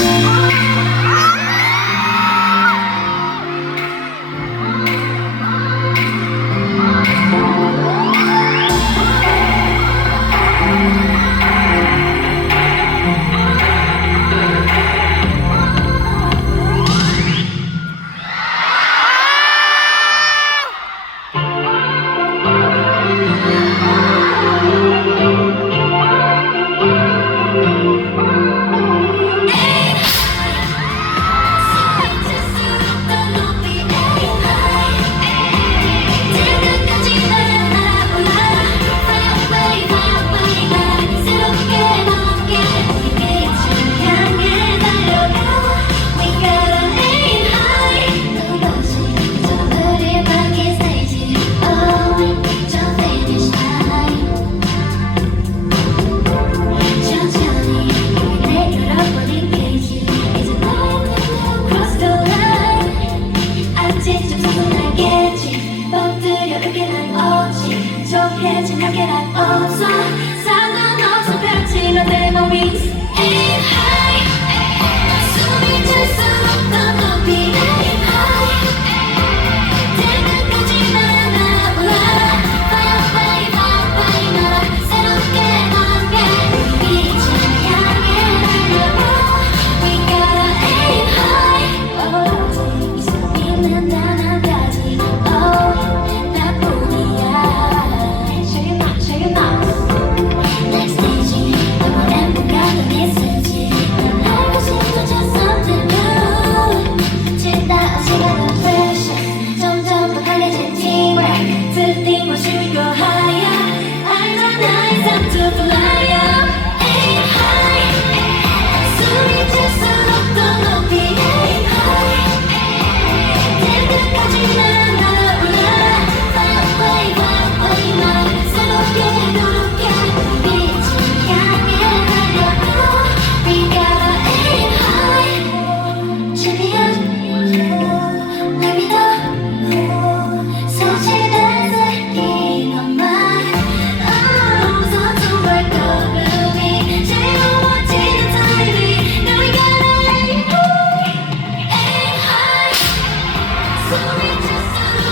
Música 부족해 진력이란 없어. Yeah.